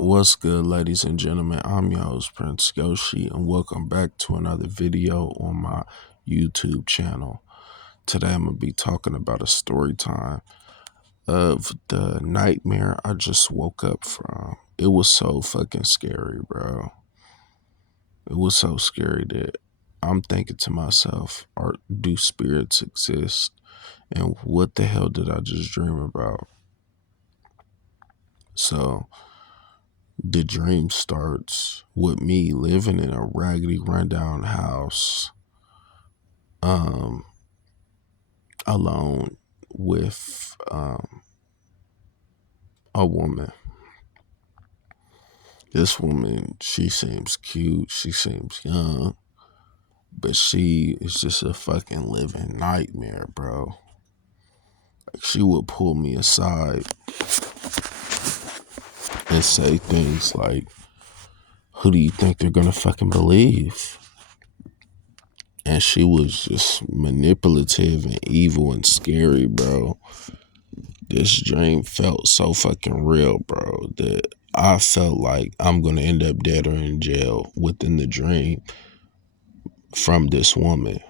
What's good, ladies and gentlemen? I'm your host, Prince Yoshi, and welcome back to another video on my YouTube channel. Today, I'm going to be talking about a story time of the nightmare I just woke up from. It was so fucking scary, bro. It was so scary that I'm thinking to myself, do spirits exist? And what the hell did I just dream about? So, the dream starts with me living in a raggedy, rundown house, um, alone with a woman. This woman, she seems cute, she seems young, but she is just a fucking living nightmare, bro. Like, she would pull me aside and say things like, "Who do you think they're gonna fucking believe?" And she was just manipulative and evil and scary, bro. This dream felt so fucking real, bro, that I felt like I'm gonna end up dead or in jail within the dream from this woman.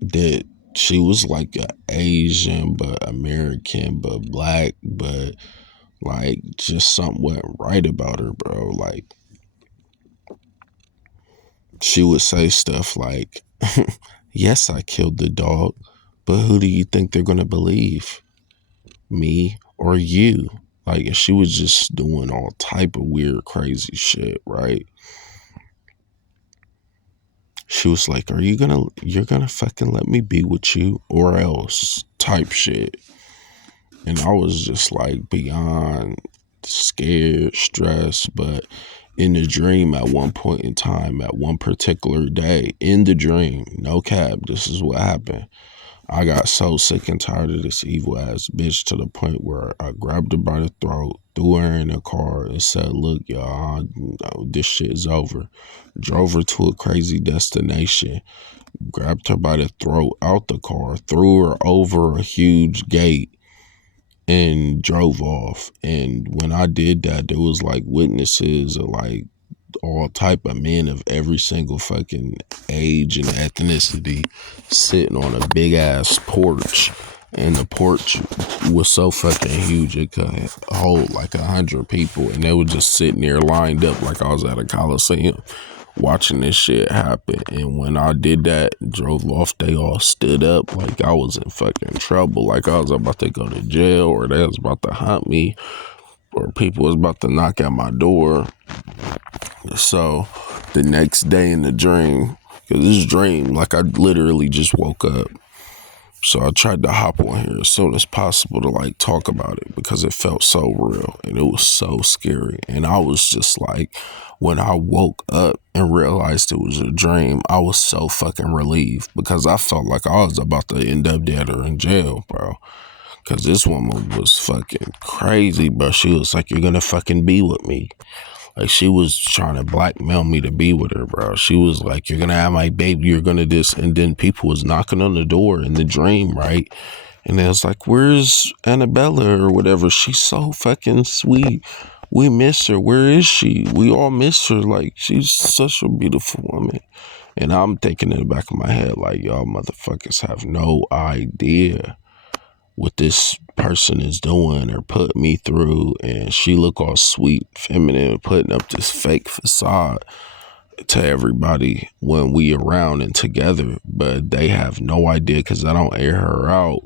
That she was like a Asian, but American, but black, but like just something wasn't right about her, bro. Like, she would say stuff like, "Yes, I killed the dog, but who do you think they're gonna believe? Me or you?" Like, she was just doing all type of weird, crazy shit, right? She was like, you're gonna fucking let me be with you or else type shit. And I was just like beyond scared, stressed. But in the dream, at one point in time, at one particular day, in the dream, no cap, this is what happened. I got so sick and tired of this evil ass bitch to the point where I grabbed her by the throat, threw her in a car, and said, "Look, y'all, this shit is over." Drove her to a crazy destination, grabbed her by the throat out the car, threw her over a huge gate, and drove off. And when I did that, there was like witnesses of like all type of men of every single fucking age and ethnicity sitting on a big ass porch, and the porch was so fucking huge it could hold like 100 people, and they were just sitting there lined up like I was at a coliseum watching this shit happen. And when I did that, drove off, they all stood up like I was in fucking trouble, like I was about to go to jail, or they was about to hunt me, or people was about to knock at my door. So the next day in the dream, because this dream, like I literally just woke up. So I tried to hop on here as soon as possible to like talk about it because it felt so real and it was so scary. And I was just like, when I woke up and realized it was a dream, I was so fucking relieved because I felt like I was about to end up dead or in jail, bro. Because this woman was fucking crazy, bro. She was like, "You're gonna fucking be with me." Like, she was trying to blackmail me to be with her, bro. She was like, "You're gonna have my baby, you're gonna this." And then people was knocking on the door in the dream, right? And they was like, "Where's Annabella or whatever? She's so fucking sweet. We miss her. Where is she? We all miss her. Like, she's such a beautiful woman." And I'm thinking in the back of my head, like, y'all motherfuckers have no idea what this person is doing or put me through. And she look all sweet, feminine, putting up this fake facade to everybody when we around and together, but they have no idea because I don't air her out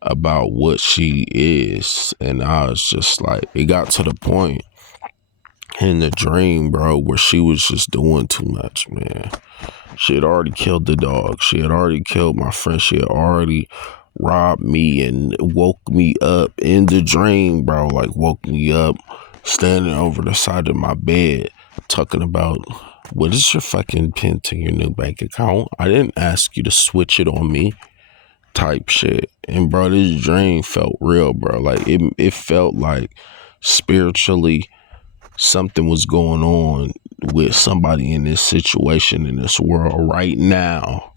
about what she is. And I was just like, it got to the point in the dream, bro, where she was just doing too much, man. She had already killed the dog. She had already killed my friend. She had already robbed me and woke me up in the dream, bro. Like, woke me up standing over the side of my bed talking about, "What is your fucking pin to your new bank account? I didn't ask you to switch it on me," type shit. And bro, this dream felt real, bro. Like, it felt like spiritually something was going on with somebody in this situation in this world right now.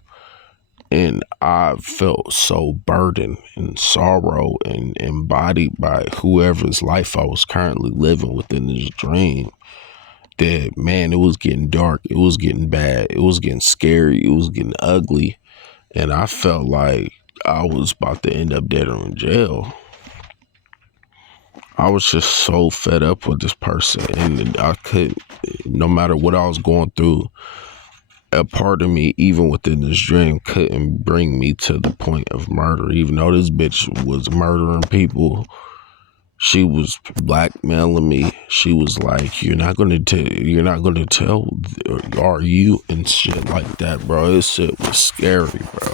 And I felt so burdened and sorrow and embodied by whoever's life I was currently living within this dream that, man, it was getting dark. It was getting bad. It was getting scary. It was getting ugly. And I felt like I was about to end up dead or in jail. I was just so fed up with this person. And I couldn't, no matter what I was going through, a part of me, even within this dream, couldn't bring me to the point of murder. Even though this bitch was murdering people, she was blackmailing me. She was like, "You're not gonna tell. You're not gonna tell. Are you?" And shit like that, bro. This shit was scary, bro.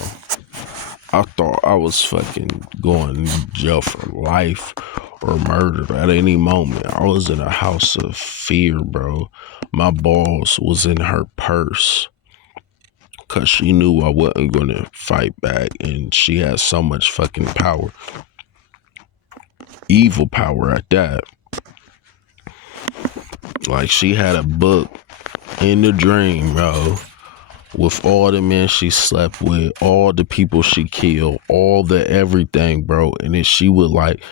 I thought I was fucking going to jail for life or murdered at any moment. I was in a house of fear, bro. My balls was in her purse, because she knew I wasn't going to fight back, and she had so much fucking power. Evil power at that. Like, she had a book in the dream, bro, with all the men she slept with, all the people she killed, all the everything, bro. And then she would like,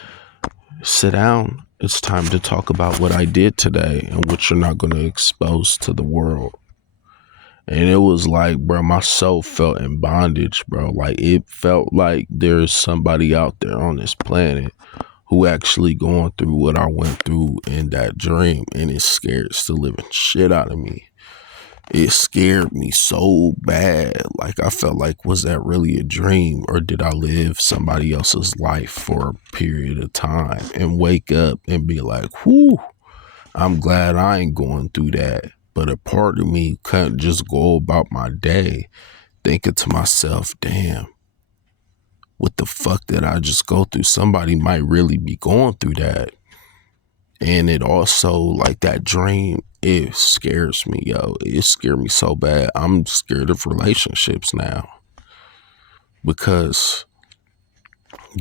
sit down. It's time to talk about what I did today and what you're not going to expose to the world. And it was like, bro, my soul felt in bondage, bro. Like, it felt like there's somebody out there on this planet who actually going through what I went through in that dream. And it scared the living shit out of me. It scared me so bad. Like, I felt like, was that really a dream? Or did I live somebody else's life for a period of time and wake up and be like, whew, I'm glad I ain't going through that. But a part of me couldn't just go about my day thinking to myself, damn, what the fuck did I just go through? Somebody might really be going through that. And it also, like, that dream, it scares me, yo. It scared me so bad. I'm scared of relationships now because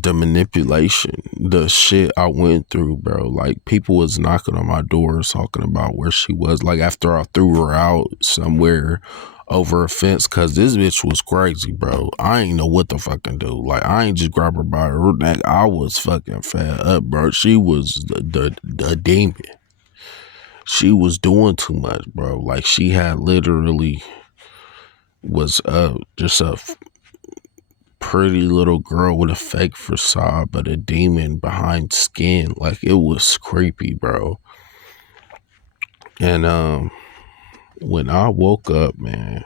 the manipulation, the shit I went through, bro. Like, people was knocking on my doors talking about where she was. Like, after I threw her out somewhere over a fence, because this bitch was crazy, bro. I ain't know what to fucking do. Like, I ain't just grab her by her neck. I was fucking fed up, bro. She was the demon. She was doing too much, bro. Like, she had literally was just a pretty little girl with a fake facade, but a demon behind skin. Like, it was creepy, bro. And when I woke up, man,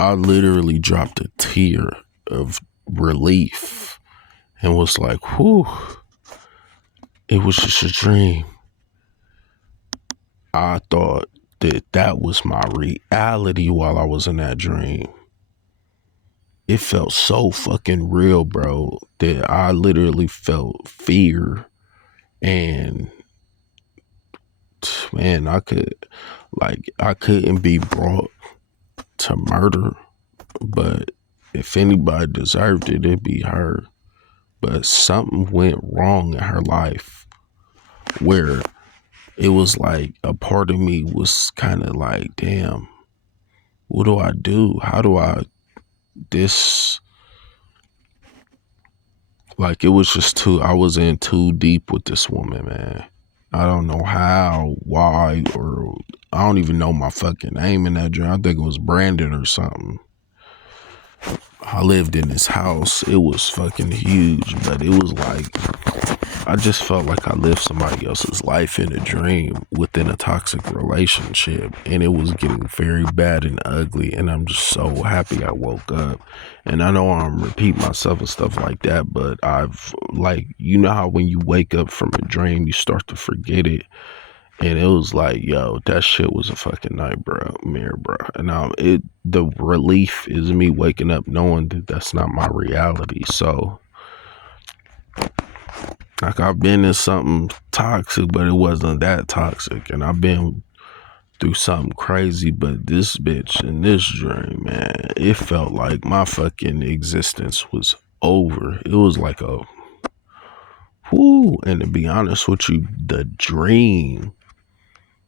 I literally dropped a tear of relief and was like, whew, it was just a dream. I thought that was my reality while I was in that dream. It felt so fucking real, bro, that I literally felt fear. And man, I couldn't be brought to murder, but if anybody deserved it, it'd be her. But something went wrong in her life where it was like a part of me was kind of like, damn, what do I do? How do I this? Like, it was just I was in too deep with this woman, man. I don't know how, why, or I don't even know my fucking name in that dream. I think it was Brandon or something. I lived in this house. It was fucking huge, but it was like, I just felt like I lived somebody else's life in a dream within a toxic relationship, and it was getting very bad and ugly, and I'm just so happy I woke up. And I know I'm repeating myself and stuff like that, but I've, like, you know how when you wake up from a dream, you start to forget it. And it was like, yo, that shit was a fucking nightmare, bro. And the relief is me waking up knowing that that's not my reality. So, like, I've been in something toxic, but it wasn't that toxic. And I've been through something crazy, but this bitch in this dream, man, it felt like my fucking existence was over. It was like a, whoo. And to be honest with you, the dream,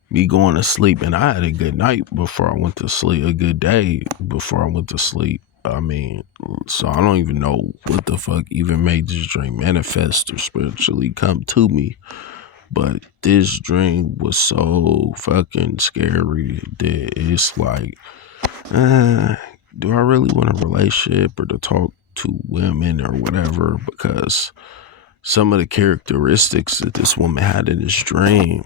me going to sleep, and I had a good night before I went to sleep, a good day before I went to sleep. I mean, so I don't even know what the fuck even made this dream manifest or spiritually come to me. But this dream was so fucking scary that it's like, do I really want a relationship or to talk to women or whatever? Because some of the characteristics that this woman had in this dream,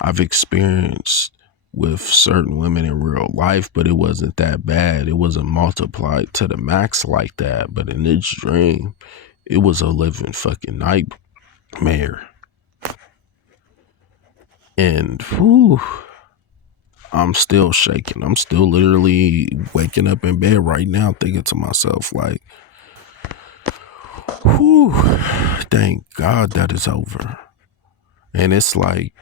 I've experienced with certain women in real life, but it wasn't that bad. It wasn't multiplied to the max like that. But in this dream, it was a living fucking nightmare. And whew, I'm still shaking. I'm still literally waking up in bed right now thinking to myself, like, whew, thank God that is over. And it's like,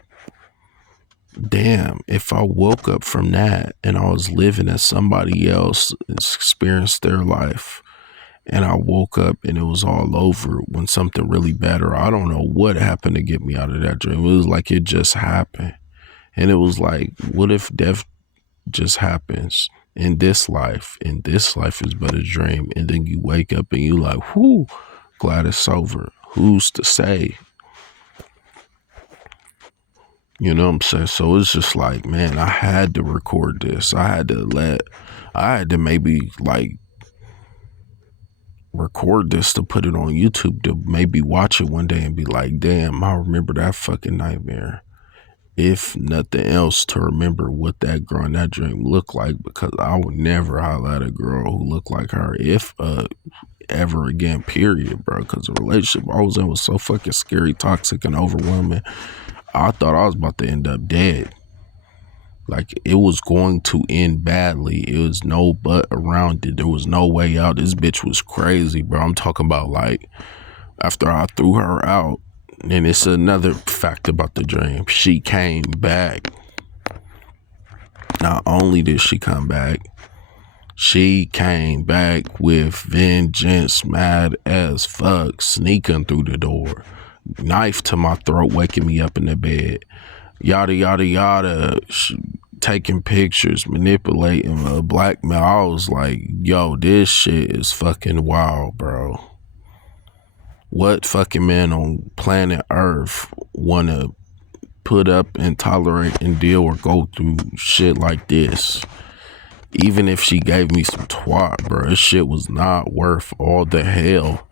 damn, if I woke up from that and I was living as somebody else experienced their life, and I woke up and it was all over when something really bad, or I don't know what happened to get me out of that dream. It was like it just happened. And it was like, what if death just happens in this life, and this life is but a dream, and then you wake up and you like, whoo, glad it's over. Who's to say? You know what I'm saying? So it's just like, man, I had to record this. I had to maybe like record this to put it on YouTube to maybe watch it one day and be like, damn, I remember that fucking nightmare. If nothing else, to remember what that girl in that dream looked like, because I would never highlight a girl who looked like her if ever again, period, bro. Because the relationship I was in was so fucking scary, toxic, and overwhelming. I thought I was about to end up dead. Like, it was going to end badly. It was no but around it. There was no way out. This bitch was crazy, bro. I'm talking about, like, after I threw her out, and it's another fact about the dream, she came back. Not only did she come back, she came back with vengeance, mad as fuck, sneaking through the door, knife to my throat, waking me up in the bed, yada, yada, yada, taking pictures, manipulating, blackmail. I was like, yo, this shit is fucking wild, bro. What fucking man on planet Earth wanna put up and tolerate and deal or go through shit like this? Even if she gave me some twat, bro, this shit was not worth all the hell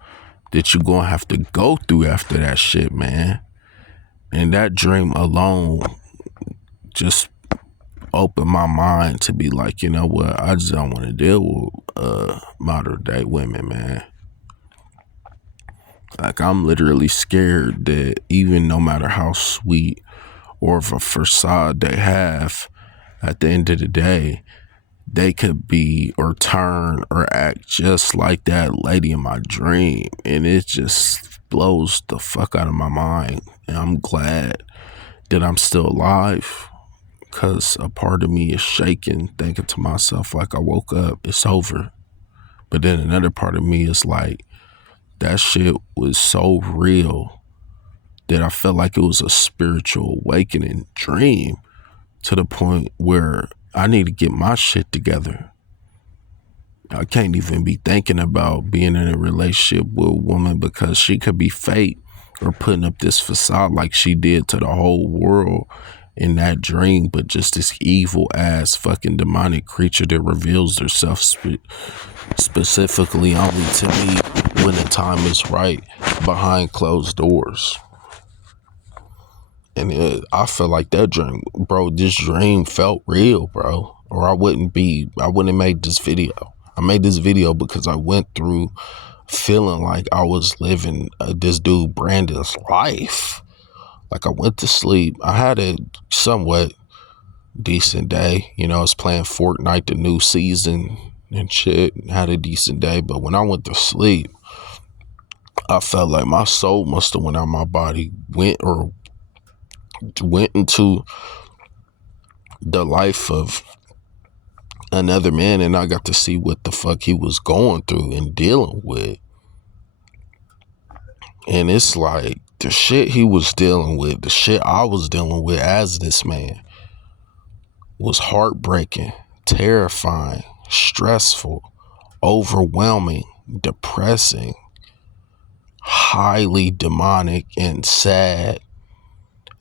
that you gonna have to go through after that shit, man. And that dream alone just opened my mind to be like, you know what, I just don't want to deal with modern day women, man. Like, I'm literally scared that even no matter how sweet or of a facade they have, at the end of the day, they could be or turn or act just like that lady in my dream. And it just blows the fuck out of my mind. And I'm glad that I'm still alive, because a part of me is shaking, thinking to myself, like, I woke up, it's over. But then another part of me is like, that shit was so real that I felt like it was a spiritual awakening dream, to the point where I need to get my shit together. I can't even be thinking about being in a relationship with a woman, because she could be fake or putting up this facade like she did to the whole world in that dream, but just this evil ass fucking demonic creature that reveals herself specifically only to me when the time is right, behind closed doors. And I feel like that dream, bro, this dream felt real, bro, or I wouldn't have made this video. I made this video because I went through feeling like I was living this dude Brandon's life. Like, I went to sleep. I had a somewhat decent day. You know, I was playing Fortnite, the new season and shit. Had a decent day. But when I went to sleep, I felt like my soul must have went out of my body, went into the life of another man, and I got to see what the fuck he was going through and dealing with. And it's like, the shit he was dealing with, the shit I was dealing with as this man, was heartbreaking, terrifying, stressful, overwhelming, depressing, highly demonic, and sad,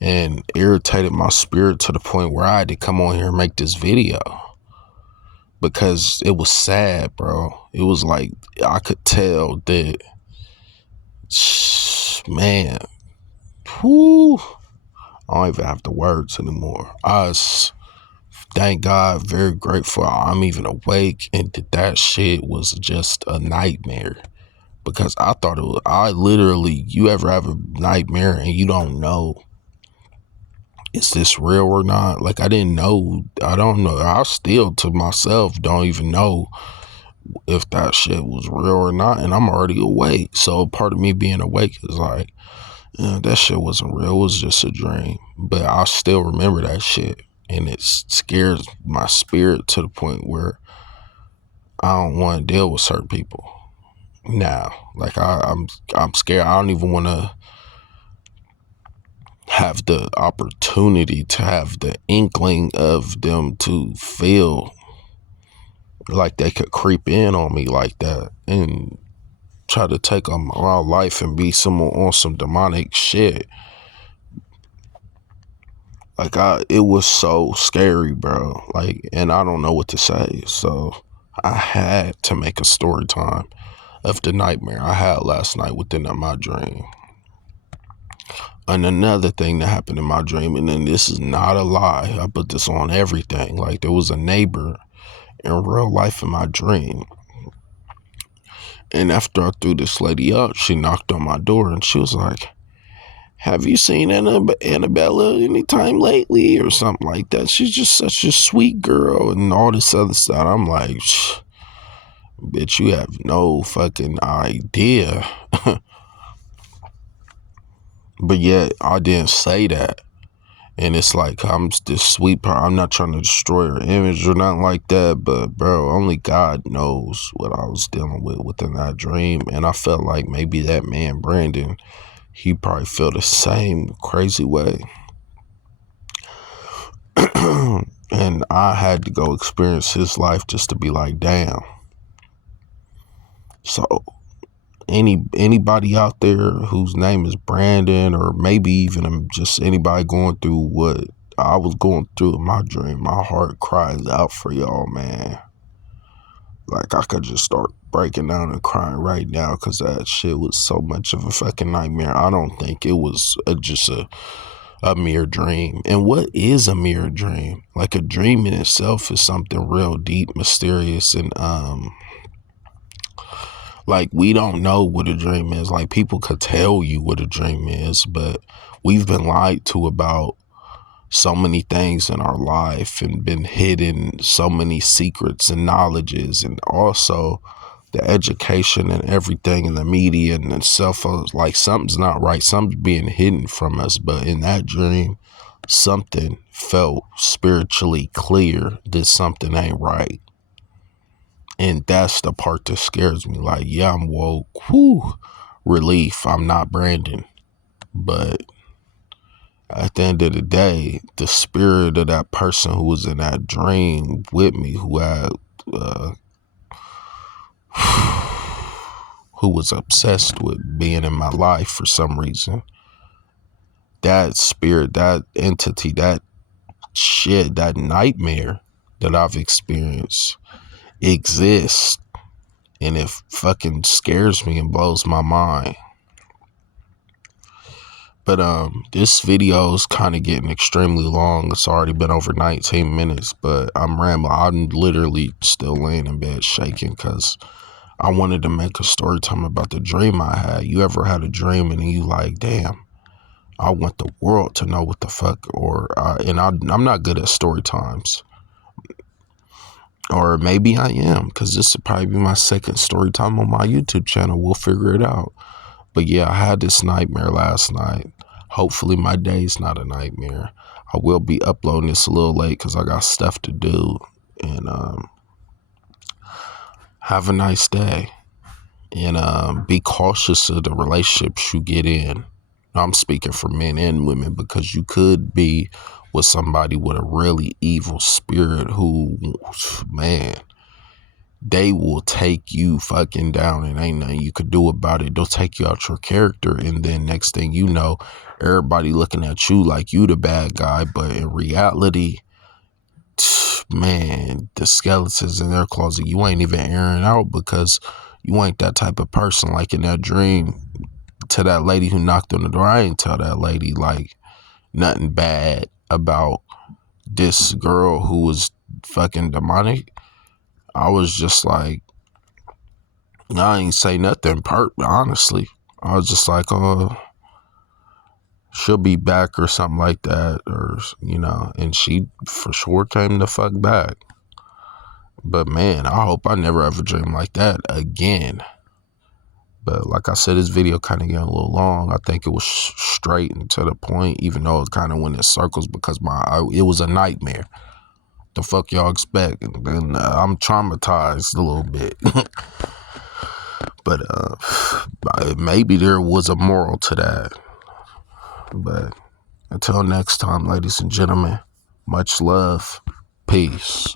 and irritated my spirit to the point where I had to come on here and make this video because it was sad, bro. It was like I could tell that, man, whew, I don't even have the words anymore. Thank God, very grateful I'm even awake, and that shit was just a nightmare. Because I thought it was, you ever have a nightmare and you don't know, is this real or not? Like, I don't know. I still to myself don't even know if that shit was real or not. And I'm already awake. So part of me being awake is like, that shit wasn't real. It was just a dream. But I still remember that shit. And it scares my spirit to the point where I don't want to deal with certain people now. Like I'm scared. I don't even want to have the opportunity to have the inkling of them to feel like they could creep in on me like that and try to take on my life and be someone on some demonic shit. Like it was so scary, bro. Like, and I don't know what to say. So I had to make a story time of the nightmare I had last night within my dream. And another thing that happened in my dream, and then this is not a lie, I put this on everything. Like, there was a neighbor in real life in my dream. And after I threw this lady up, she knocked on my door and she was like, "Have you seen Annabella anytime lately?" or something like that. She's just such a sweet girl and all this other stuff. I'm like, bitch, you have no fucking idea. But yet I didn't say that. And it's like, I'm this sweet part. I'm not trying to destroy her image or nothing like that. But, bro, only God knows what I was dealing with within that dream. And I felt like maybe that man, Brandon, he probably felt the same crazy way. And I had to go experience his life just to be like, damn. So anybody out there whose name is Brandon, or maybe even just anybody going through what I was going through in my dream, my heart cries out for y'all, man. Like, I could just start breaking down and crying right now because that shit was so much of a fucking nightmare. I don't think it was just a mere dream. And what is a mere dream? Like, a dream in itself is something real deep, mysterious, and like, we don't know what a dream is. Like, people could tell you what a dream is, but we've been lied to about so many things in our life and been hidden so many secrets and knowledges, and also the education and everything in the media and itself. Like, something's not right. Something's being hidden from us. But in that dream, something felt spiritually clear that something ain't right. And that's the part that scares me. Like, yeah, I'm woke. Whew. Relief. I'm not Brandon. But at the end of the day, the spirit of that person who was in that dream with me, who had, who was obsessed with being in my life for some reason, that spirit, that entity, that shit, that nightmare that I've experienced exists. And it fucking scares me and blows my mind. But this video is kind of getting extremely long. It's already been over 19 minutes, but I'm rambling. I'm literally still laying in bed shaking because I wanted to make a story time about the dream I had. You ever had a dream and you like, damn, I want the world to know what the fuck, I'm not good at story times. Or maybe I am, because this will probably be my second story time on my YouTube channel. We'll figure it out. But yeah, I had this nightmare last night. Hopefully my day's not a nightmare. I will be uploading this a little late because I got stuff to do. And have a nice day. And be cautious of the relationships you get in. I'm speaking for men and women, because you could be with somebody with a really evil spirit who, man, they will take you fucking down and ain't nothing you could do about it. They'll take you out your character, and then next thing you know, everybody looking at you like you the bad guy. But in reality, man, the skeletons in their closet, you ain't even airing out because you ain't that type of person. Like in that dream to that lady who knocked on the door, I ain't tell that lady like nothing bad about this girl who was fucking demonic. I was just like, I ain't say nothing honestly. I was just like, oh, she'll be back or something like that, or and she for sure came the fuck back. But man, I hope I never ever dream like that again. But like I said, this video kind of getting a little long. I think it was straight and to the point, even though it kind of went in circles because it was a nightmare. The fuck y'all expect? And I'm traumatized a little bit. But maybe there was a moral to that. But until next time, ladies and gentlemen, much love. Peace.